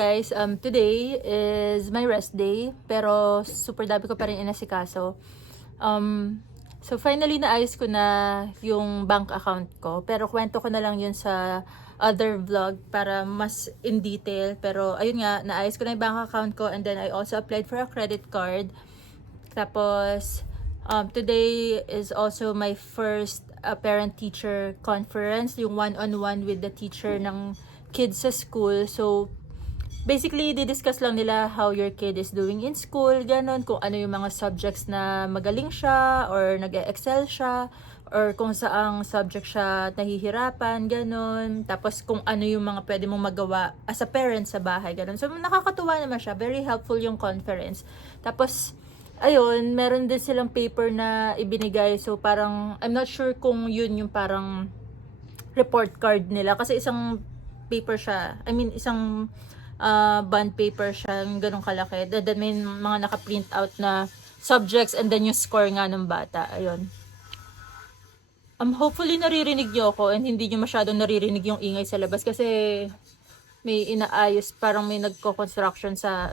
guys, today is my rest day, pero super dami ko pa rin inasikaso. So finally naayos ko na yung bank account ko, pero kwento ko na lang yun sa other vlog para mas in detail. Pero ayun nga, naayos ko na yung bank account ko, and then I also applied for a credit card. Tapos today is also my first parent-teacher conference, yung one-on-one with the teacher ng kids sa school. So basically, di-discuss lang nila how your kid is doing in school, ganon, kung ano yung mga subjects na magaling siya or nag-excel siya, or kung saang subject siya nahihirapan, ganon. Tapos kung ano yung mga pwede mong magawa as a parent sa bahay, ganon. So nakakatuwa naman siya, very helpful yung conference. Tapos ayun, meron din silang paper na ibinigay, so parang I'm not sure kung yun yung parang report card nila, kasi isang paper siya, isang bond paper siya, ganun kalaki. And then may mga naka-print out na subjects, and then yung score nga ng bata. Ayun. Hopefully naririnig nyo ako, and hindi nyo masyadong naririnig yung ingay sa labas, kasi may inaayos, parang may nagko-construction sa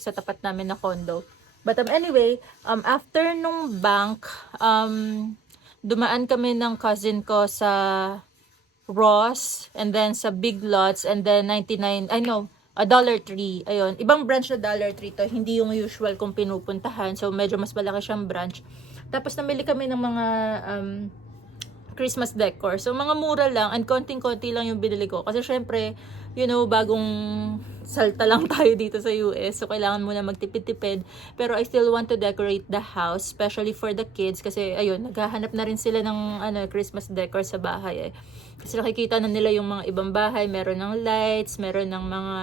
tapat namin na condo. But anyway, after nung bank, dumaan kami ng cousin ko sa Ross, and then sa Big Lots, and then Dollar Tree. Ayun, ibang branch na Dollar Tree to, hindi yung usual kong pinupuntahan. So medyo mas malaki siyang branch. Tapos namili kami ng mga Christmas decor. So mga mura lang, and konting-konti lang yung binili ko. Kasi syempre, bagong salta lang tayo dito sa US. So kailangan muna magtipid-tipid. Pero I still want to decorate the house, especially for the kids. Kasi ayun, naghahanap na rin sila ng Christmas decor sa bahay. Kasi nakikita na nila yung mga ibang bahay. Meron ng lights, meron ng mga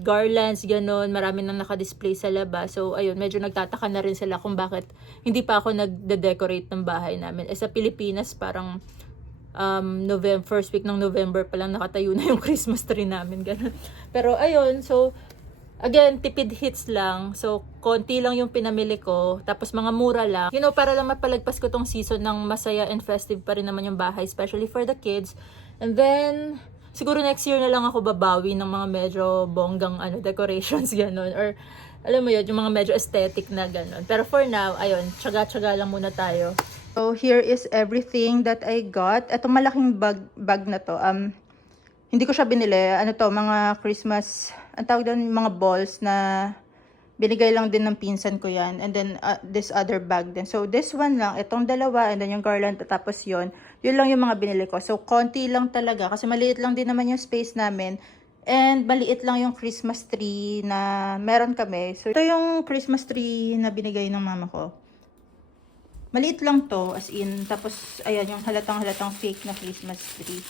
garlands, ganon. Marami nang naka-display sa labas. So ayun, medyo nagtataka na rin sila kung bakit hindi pa ako nagde-decorate ng bahay namin. Sa Pilipinas, parang first week ng November pa lang nakatayo na yung Christmas tree namin, ganun. Pero ayun, so again, tipid hits lang. So konti lang yung pinamili ko, tapos mga mura lang. Para lang mapalagpas ko tong season ng masaya and festive pa rin naman yung bahay, especially for the kids. And then siguro next year na lang ako babawi ng mga medyo bonggang decorations, ganun, or alam mo yun, yung mga medyo aesthetic na ganun. Pero for now, ayun, tsaga-tsaga lang muna tayo. So, here is everything that I got. Itong malaking bag na to, hindi ko siya binili. Mga Christmas, ang tawag doon, mga balls na binigay lang din ng pinsan ko yan. And then, this other bag din. So, this one lang, itong dalawa, and then yung garland, tapos yun lang yung mga binili ko. So, konti lang talaga, kasi maliit lang din naman yung space namin. And maliit lang yung Christmas tree na meron kami. So, ito yung Christmas tree na binigay ng mama ko. Maliit lang to, as in. Tapos, ayan, yung halatang fake na Christmas tree.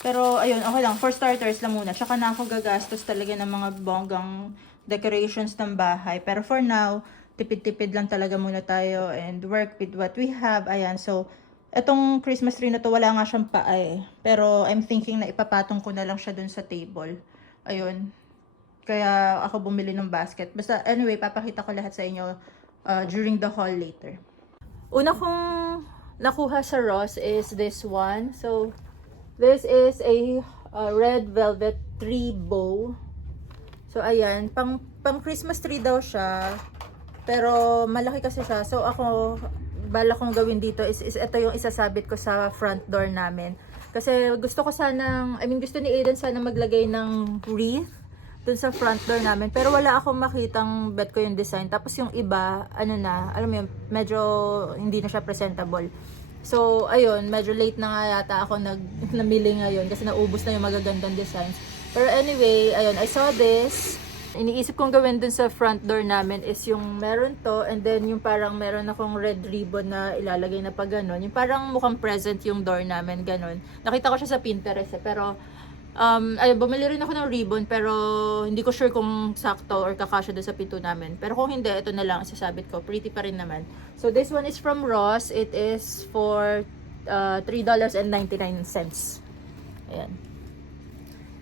Pero, ayun, okay lang. For starters lang muna. Tsaka na ako gagastos talaga ng mga bonggang decorations ng bahay. Pero for now, tipid-tipid lang talaga muna tayo and work with what we have. Ayan, so, etong Christmas tree na to, wala nga siyang paa eh. Pero, I'm thinking na ipapatong ko na lang siya dun sa table. Ayun. Kaya, ako bumili ng basket. Basta, anyway, papakita ko lahat sa inyo during the haul later. Una kong nakuha sa Ross is this one. So, this is a red velvet tree bow. So, ayan. Pang Christmas tree daw siya. Pero, malaki kasi siya. So, ako, bala kong gawin dito is ito yung isasabit ko sa front door namin. Kasi gusto ko sanang, gusto ni Aiden sana maglagay ng wreath dun sa front door namin. Pero wala akong makitang bet ko yung design. Tapos yung iba, alam mo yun, medyo hindi na siya presentable. So, ayun, medyo late na nga yata ako namili ngayon kasi naubos na yung magagandang designs. Pero anyway, ayun, I saw this. Iniisip kong gawin dun sa front door namin is yung meron to, and then yung parang meron akong red ribbon na ilalagay na pa ganon. Yung parang mukhang present yung door namin, ganon. Nakita ko siya sa Pinterest pero bumili rin ako ng ribbon, pero hindi ko sure kung sakto or kakasya doon sa pinto namin. Pero kung hindi, ito na lang sasabit ko. Pretty pa rin naman. So this one is from Ross. It is for $3.99. Ayan.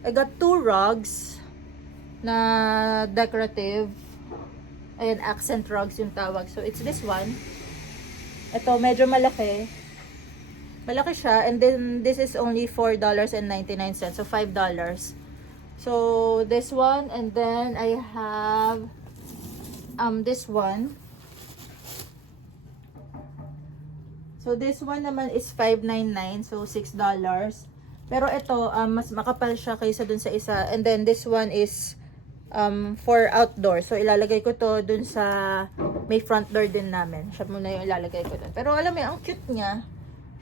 I got 2 rugs na decorative. Ayan, accent rugs yung tawag. So it's this one. Ito, medyo malaki. Malaki siya, and then this is only $4.99, so $5. So, this one, and then I have this one. So, this one naman is $5.99, so $6. Pero ito, mas makapal siya kaysa dun sa isa. And then, this one is for outdoor. So, ilalagay ko to dun sa may front door din namin. Siya muna yung ilalagay ko dun. Pero alam mo, ang cute niya.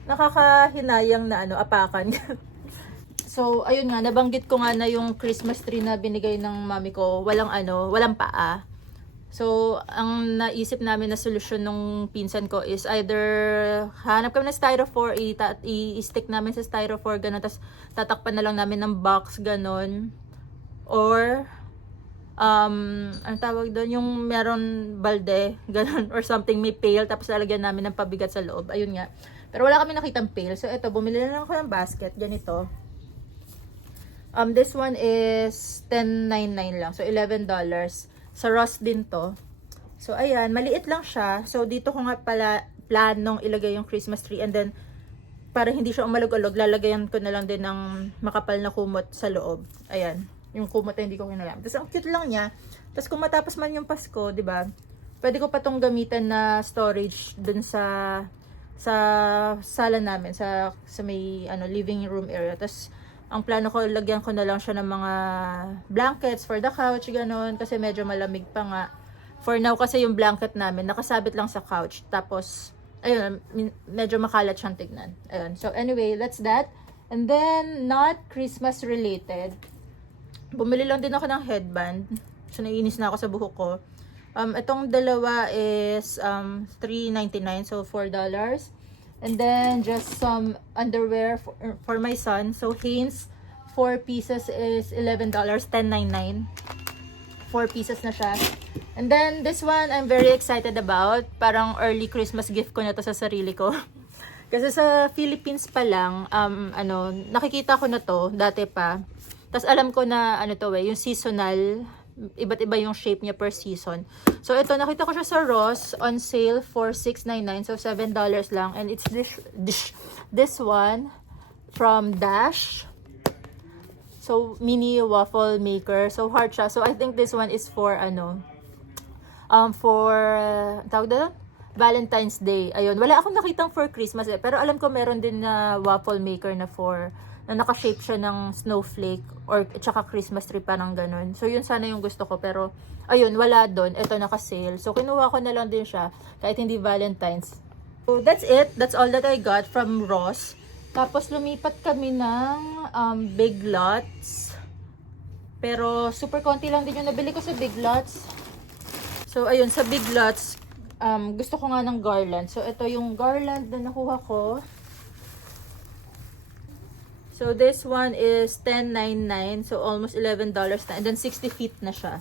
Nakakahinayang na apakan. So, ayun nga, nabanggit ko nga na yung Christmas tree na binigay ng mami ko, walang paa. So, ang naisip namin na solusyon nung pinsan ko is either hanap kami ng styrofoam, i-stick namin sa styrofoam, gano'n, tapos tatakpan na lang namin ng box, gano'n. Or, ano tawag doon, yung meron balde, gano'n, or something, may pail, tapos lalagyan namin ng pabigat sa loob. Ayun nga. Pero wala kami nakitang pail. So, ito, bumili na lang ako ng basket, ganito. This one is $10.99 lang. So, $11. Sa Ross din to. So, ayan. Maliit lang siya. So, dito ko nga pala planong ilagay yung Christmas tree. And then, para hindi siya umalog-alog, lalagayan ko na lang din ng makapal na kumot sa loob. Ayan. Yung kumot na hindi ko kinagamit. Tapos, ang cute lang niya. Tapos, kung matapos man yung Pasko, di ba? Pwede ko pa tong gamitan na storage dun sa sala namin. Sa may living room area. Tapos, ang plano ko, lagyan ko na lang siya ng mga blankets for the couch, ganun. Kasi medyo malamig pa nga. For now, kasi yung blanket namin, nakasabit lang sa couch. Tapos, ayun, medyo makalat siyang tignan. Ayun. So, anyway, that's that. And then, not Christmas related. Bumili lang din ako ng headband. So, naiinis na ako sa buhok ko. Itong dalawa is $3.99, so $4. And then, just some underwear for my son. So, Hanes, 4 pieces is $11, $10.99. 4 pieces na siya. And then, this one, I'm very excited about. Parang early Christmas gift ko na to sa sarili ko. Kasi sa Philippines pa lang, nakikita ko na to, dati pa. Tapos, alam ko na, yung seasonal, iba't iba yung shape niya per season. So, ito, nakita ko siya sa Ross on sale for $6.99. So, $7 lang. And it's this one from Dash. So, mini waffle maker. So, heart siya. So, I think this one is for, tawag na? Valentine's Day. Ayun. Wala akong nakitang for Christmas eh. Pero alam ko meron din na waffle maker na naka-shape siya ng snowflake or tsaka Christmas tree, parang ganun. So, yun sana yung gusto ko. Pero, ayun, wala doon. Ito, naka-sale. So, kinuha ko na lang din siya kahit hindi Valentine's. So, that's it. That's all that I got from Ross. Tapos, lumipat kami ng Big Lots. Pero, super konti lang din yung nabili ko sa Big Lots. So, ayun, sa Big Lots, gusto ko nga ng garland. So, ito yung garland na nakuha ko. So, this one is $10.99. So, almost $11 na. And then, 60 feet na siya.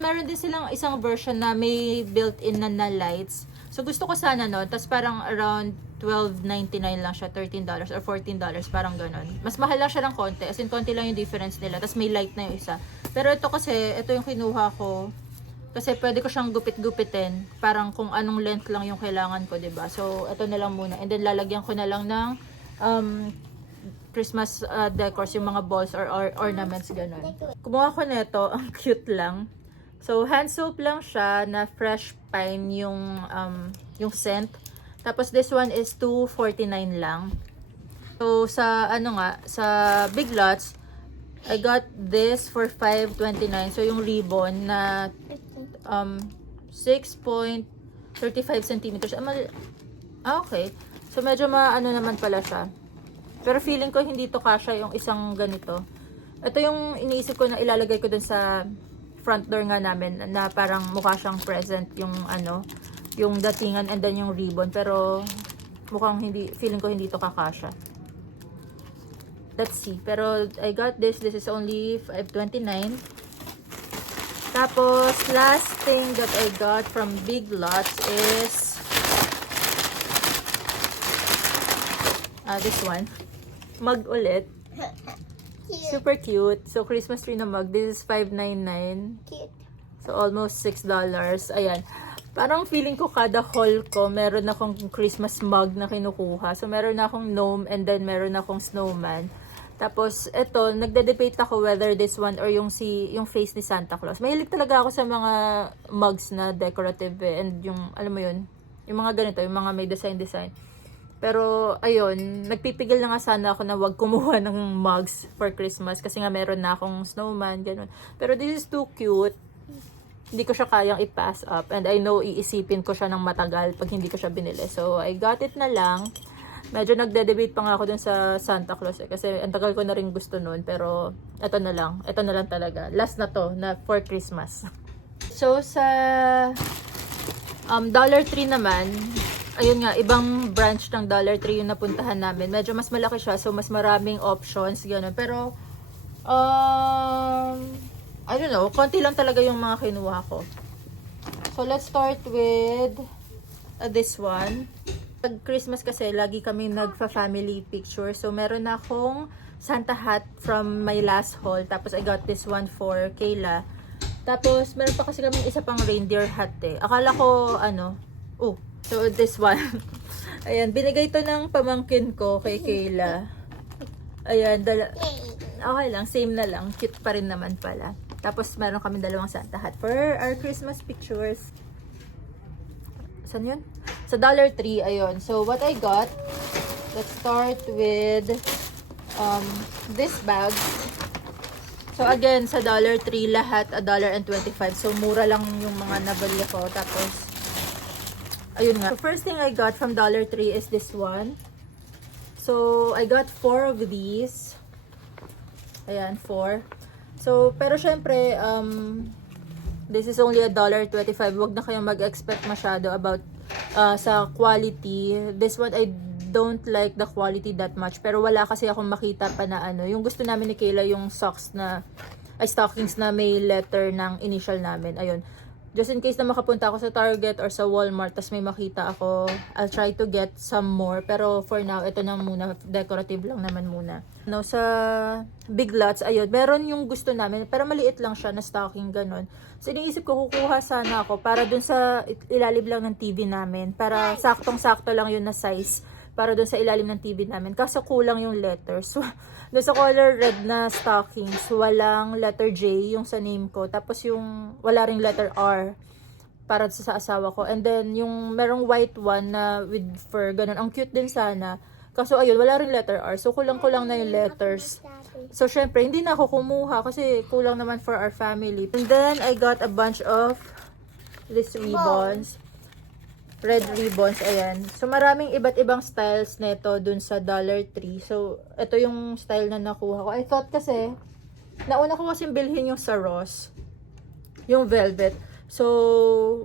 Meron din silang isang version na may built-in na lights. So, gusto ko sana no. Tapos, parang around $12.99 lang siya. $13 or $14. Parang ganon. Mas mahal lang siya ng konti. As in, konti lang yung difference nila. Tapos, may light na yung isa. Pero ito kasi, ito yung kinuha ko. Kasi, pwede ko siyang gupit-gupitin. Parang kung anong length lang yung kailangan ko, diba? So, ito na lang muna. And then, lalagyan ko na lang ng Christmas decors, yung mga balls or ornaments, ganun. Kumuha ko nito, ang cute lang. So, hand soap lang siya na fresh pine yung scent. Tapos, this one is $2.49 lang. So, sa Big Lots, I got this for $5.29. So, yung ribbon na 6.35 centimeters. Okay. So, medyo naman pala siya. Pero feeling ko hindi to kasha yung isang ganito. Ito yung iniisip ko na ilalagay ko dun sa front door nga namin na parang mukha siyang present yung yung datingan and then yung ribbon. Pero mukhang feeling ko hindi to kakasha. Let's see. Pero I got this. This is only $5.29. Tapos last thing that I got from Big Lots is this one. Mug ulit. Cute. Super cute. So, Christmas tree na mug. This is $5.99. Cute. So, almost $6. Ayan. Parang feeling ko kada haul ko, meron akong Christmas mug na kinukuha. So, meron na akong gnome and then meron akong snowman. Tapos, eto, nagde-debate ako whether this one or yung face ni Santa Claus. Mahilig talaga ako sa mga mugs na decorative and yung, alam mo yun, yung mga ganito, yung mga may design. Pero, ayun, nagpipigil na nga sana ako na wag kumuha ng mugs for Christmas kasi nga meron na akong snowman, ganun. Pero this is too cute. Hindi ko siya kayang i-pass up and I know iisipin ko siya ng matagal pag hindi ko siya binili. So, I got it na lang. Medyo nagde-debate pa nga ako dun sa Santa Claus kasi ang tagal ko na rin gusto nun, pero ito na lang talaga, last na to na for Christmas. So sa Dollar Tree naman, ayun nga, ibang branch ng Dollar Tree yung napuntahan namin. Medyo mas malaki siya, so mas maraming options, gano'n. Pero I don't know, konti lang talaga yung mga kinuha ko. So let's start with this one. Pag Christmas kasi, lagi kami nagfa-family picture. So, meron na akong Santa hat from my last haul. Tapos, I got this one for Kayla. Tapos, meron pa kasi kami isa pang reindeer hat eh. Akala ko, so this one. Ayan, binigay to ng pamangkin ko kay Kayla. Ayan, okay lang, same na lang. Cute pa rin naman pala. Tapos, meron kami dalawang Santa hat for our Christmas pictures. Saan yun? Sa Dollar Tree, ayun. So, what I got, let's start with this bag. So, again, sa Dollar Tree, lahat $1.25. So, mura lang yung mga nabili ko. Tapos, ayun nga. So, first thing I got from Dollar Tree is this one. So, I got 4 of these. Ayan, 4. So, pero syempre, this is only $1.25. Wag na kayong mag-expect masyado about sa quality. This one, I don't like the quality that much. Pero wala kasi akong makita pa na ano. Yung gusto namin ni Kayla, yung stockings na may letter ng initial namin. Ayun. Just in case na makapunta ako sa Target or sa Walmart, tas may makita ako, I'll try to get some more. Pero for now, ito na muna. Decorative lang naman muna. No, sa Big Lots, ayun, meron yung gusto namin. Pero maliit lang siya na stocking, ganun. So, iniisip ko, kukuha sana ako para dun sa ilalim lang ng TV namin. Para saktong-sakto lang yun na size. Para dun sa ilalim ng TV namin. Kaso kulang yung letters. So, dun sa color red na stockings, walang letter J yung sa name ko. Tapos yung wala ring letter R para sa asawa ko. And then yung merong white one na with fur, ganun. Ang cute din sana. Kaso ayun, wala ring letter R. So kulang-kulang na yung letters. So syempre, hindi na ako kumuha kasi kulang naman for our family. And then I got a bunch of these ribbons. Red ribbons, ayan. So, maraming iba't ibang styles nito dun sa Dollar Tree. So, ito yung style na nakuha ko. I thought kasi, nauna ko kasi bilhin yung sa Ross. Yung velvet. So,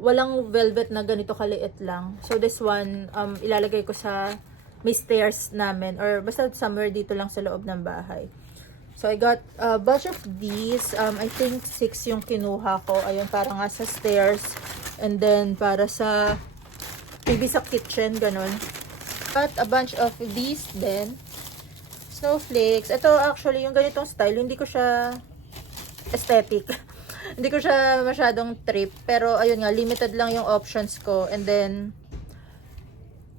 walang velvet na ganito kaliit lang. So, this one, ilalagay ko sa may stairs namin. Or basta somewhere dito lang sa loob ng bahay. So, I got a bunch of these. I think 6 yung kinuha ko. Ayun, para nga sa stairs. And then, para sa maybe sa kitchen, ganun. Got a bunch of these then. Snowflakes. Ito actually, yung ganitong style, hindi ko siya aesthetic. Hindi ko siya masyadong trip. Pero, ayun nga, limited lang yung options ko. And then,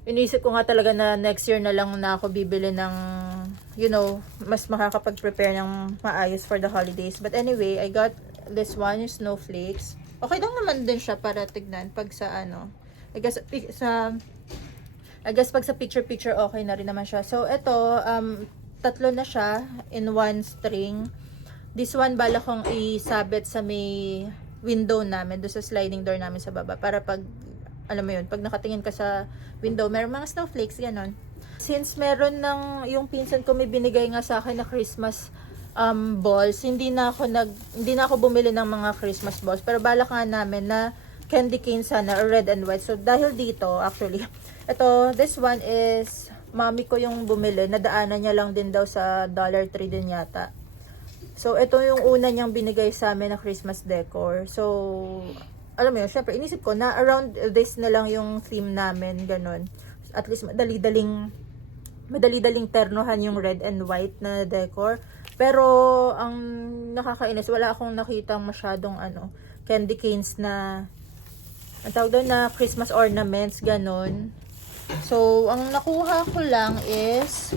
inisip ko nga talaga na next year na lang na ako bibili ng, you know, mas makakapag-prepare ng maayos for the holidays. But anyway, I got this one, yung snowflakes. Okay lang naman din siya para tignan pag sa ano. I guess pag sa picture okay na rin naman siya. So ito, tatlo na siya in one string. This one bala kong isabit sa may window namin, doon sa sliding door namin sa baba, para pag alam mo yun, pag nakatingin ka sa window, meron mga snowflakes, ganon. Since meron ng yung pinsan ko may binigay nga sa akin na Christmas balls, hindi na ako bumili ng mga Christmas balls, pero balak nga namin na candy cane sana, or red and white. So, dahil dito, actually, this one is, mami ko yung bumili, nadaanan niya lang din daw sa Dollar Tree din yata. So, ito yung una niyang binigay sa amin na Christmas decor. So, alam mo yun, syempre, inisip ko na around this na lang yung theme namin, ganun. At least, madali-daling ternohan yung red and white na decor. Pero, ang nakakainis, wala akong nakitang masyadong, candy canes na, ang tawag doon na Christmas ornaments, ganon. So, ang nakuha ko lang is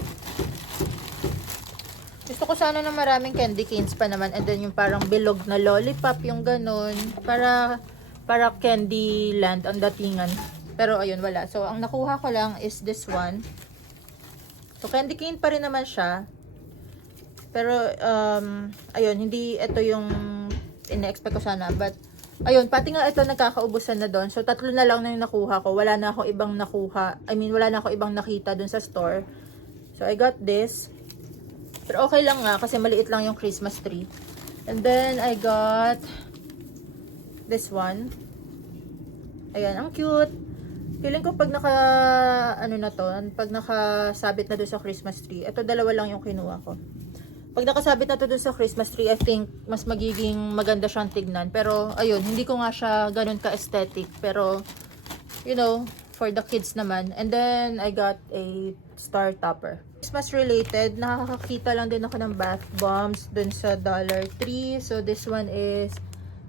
Gusto ko sana ng maraming candy canes pa naman. And then yung parang bilog na lollipop, yung ganun. Para candy land ang datingan. Pero ayun, wala. So, ang nakuha ko lang is this one. So, candy cane pa rin naman siya. Pero, ayun, hindi ito yung ina-expect ko sana. But, ayun, pati nga ito nagkakaubusan na doon. So, 3 na lang na yung nakuha ko. Wala na ako ibang nakuha. Wala na ako ibang nakita doon sa store. So, I got this. Pero okay lang nga kasi maliit lang yung Christmas tree. And then, I got this one. Ayan, ang cute. Feeling ko pag pag nakasabit na doon sa Christmas tree, ito 2 lang yung kinuha ko. Pag nakasabit na to doon sa Christmas tree, I think mas magiging maganda siyang tignan. Pero, ayun, hindi ko nga siya ganun ka-aesthetic. Pero, you know, for the kids naman. And then, I got a star topper. Christmas related, nakakakita lang din ako ng bath bombs dun sa Dollar Tree. So, this one is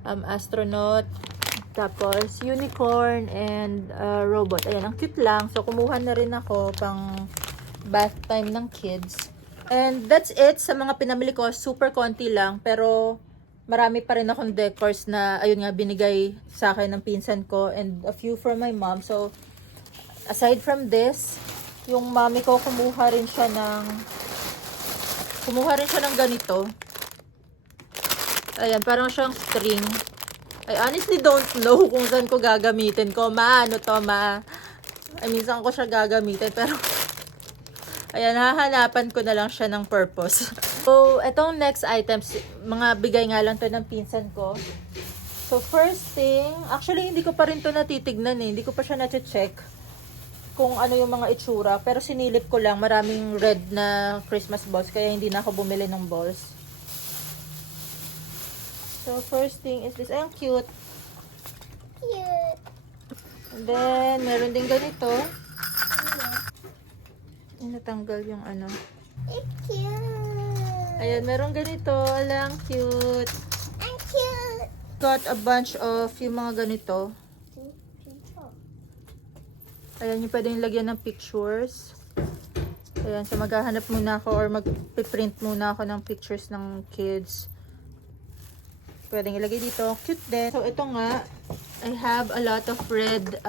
astronaut. Tapos, unicorn and robot. Ayan, ang cute lang. So, kumuha na rin ako pang bath time ng kids. And that's it sa mga pinamili ko. Super konti lang. Pero, marami pa rin akong decors na, ayun nga, binigay sa akin ng pinsan ko. And a few from my mom. So, aside from this, yung mami ko kumuha rin siya ng ganito. Ayan, parang siyang string. I honestly don't know kung saan ko gagamitin ko. Ano to, saan ko siya gagamitin. Pero, ayan, hahanapan ko na lang siya ng purpose. So, etong next items, mga bigay nga lang to ng pinsan ko. So, first thing, actually, hindi ko pa rin to natitignan eh. Hindi ko pa siya na-check kung ano yung mga itsura. Pero sinilip ko lang, maraming red na Christmas balls. Kaya hindi na ako bumili ng balls. So, first thing is this. Ay, ang cute. Cute. And then, meron din ganito. Ay, natanggal yung ano. It's cute. Ayan, meron ganito. Alang, cute. I'm cute. Got a bunch of yung mga ganito. Ayan, yung pwedeng lagyan ng pictures. Ayan, so maghahanap muna ako or mag-print muna ako ng pictures ng kids. Pwedeng ilagay dito. Cute din. So, ito nga, I have a lot of red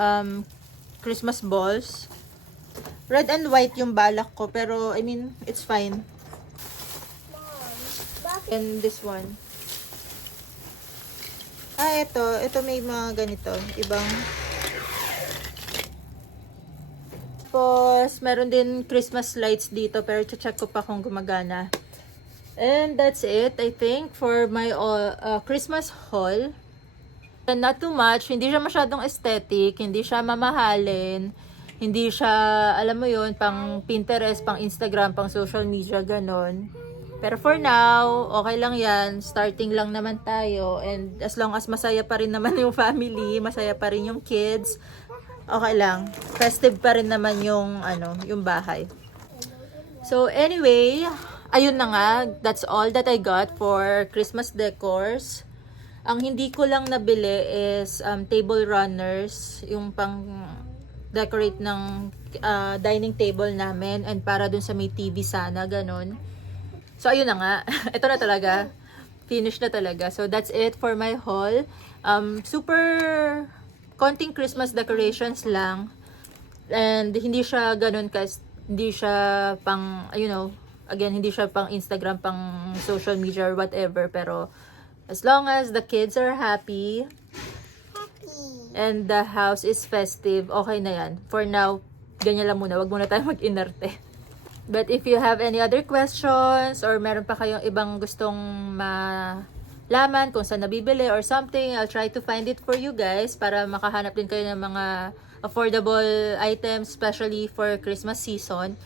Christmas balls. Red and white yung balak ko, pero, it's fine. And this one. Ito may mga ganito. Ibang. Tapos, meron din Christmas lights dito, pero check ko pa kung gumagana. And that's it, I think, for my Christmas haul. And not too much. Hindi siya masyadong aesthetic. Hindi siya mamahalin. Hindi siya, alam mo yun, pang Pinterest, pang Instagram, pang social media, ganon. Pero for now, okay lang yan. Starting lang naman tayo. And as long as masaya pa rin naman yung family, masaya pa rin yung kids, okay lang. Festive pa rin naman yung, yung bahay. So, anyway, ayun na nga, that's all that I got for Christmas decors. Ang hindi ko lang nabili is table runners, yung pang decorate ng dining table namin and para dun sa may TV sana, ganun. So, ayun na nga. Ito na talaga. Finish na talaga. So, that's it for my haul. Super konting Christmas decorations lang. And hindi siya ganun hindi siya pang, again, hindi siya pang Instagram, pang social media or whatever. Pero, as long as the kids are happy, and the house is festive, okay na yan. For now, ganyan lang muna. Wag muna tayo mag-inerte. But if you have any other questions, or meron pa kayong ibang gustong malaman kung saan nabibili or something, I'll try to find it for you guys para makahanap din kayo ng mga affordable items, especially for Christmas season.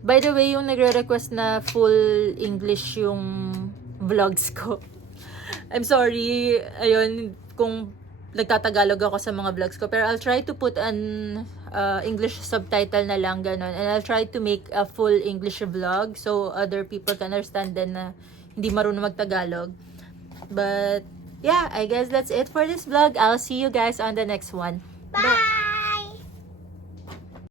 By the way, yung nagre-request na full English yung vlogs ko. I'm sorry, ayun, kung nagtatagalog ako sa mga vlogs ko. Pero I'll try to put an English subtitle na lang, ganon. And I'll try to make a full English vlog so other people can understand din na hindi marunong magtagalog. But, yeah, I guess that's it for this vlog. I'll see you guys on the next one. Bye!